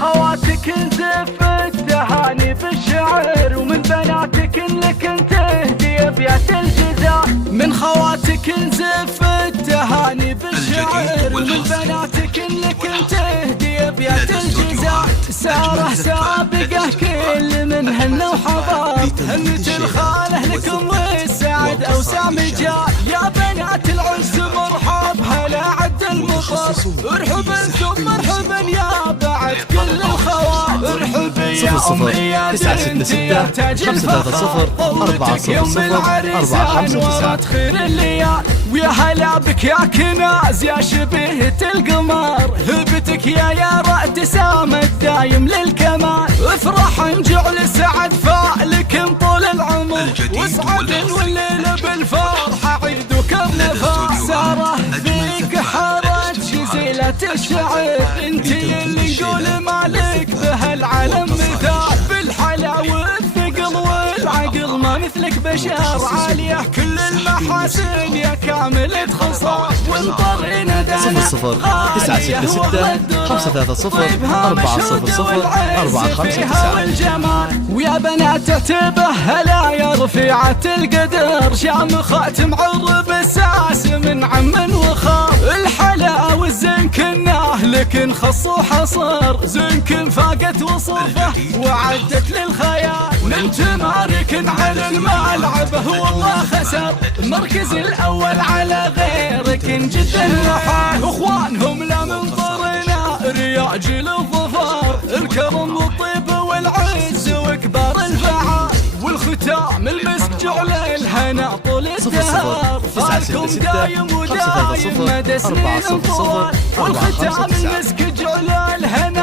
خواتك نزف التهاني بالشعر، ومن بناتك لك تهدي ابيات الجزاء. من خواتك نزف التهاني بالشعر، ومن بناتك لك تهدي ابيات الجزاء. ساره سابقه كل منهن وحضر، هنت الخاله لكم والسعد اوسام جاء. يا بنات العز مرحب هلا عد المطر، ارحبا ثم مرحبا يا بعد كل الخوات. ارحبي يا امي يا بنتي يا تاج الفخر، طلتك يوم العريسان ورد خير الليال. ويا هلا بك يا كناز يا شبيهة القمر، هبتك يا رأت سامت دايم للكمال. افرح انجعل سعد فالك طول العمر، واسعد والليل بالفرحة عيد وكرنفال. ساره فيك حرج جزيلة الشعر، انتي اللي نقول مالك بهالعالم مثال. بالحلا والثقل والعقل ما مثلك بشر، عالية كل المحاسن يا كاملة خصال. وانطرنا دانا 00 966 530 400 459. والجمال. ويا بنات تبهلا يا رفيعة القدر، شامخات معرب الساس من عم وخال. الحلا والزنكناه لكن خص وحصر، زنكن فاقت وصفه وعدت للخيال. من تمارك على الملعب هو الله خسر، المركز الاول على غيرك جدا وحال. اخوانهم لا منطرنا رياجل الظفار، الكرم والطيب والعز وكبار الفعال. والختام المسك جعل الهنا طول الدهر، فالكم دايم ودايم مدى سنين طوال. والختام المسك جعل الهنا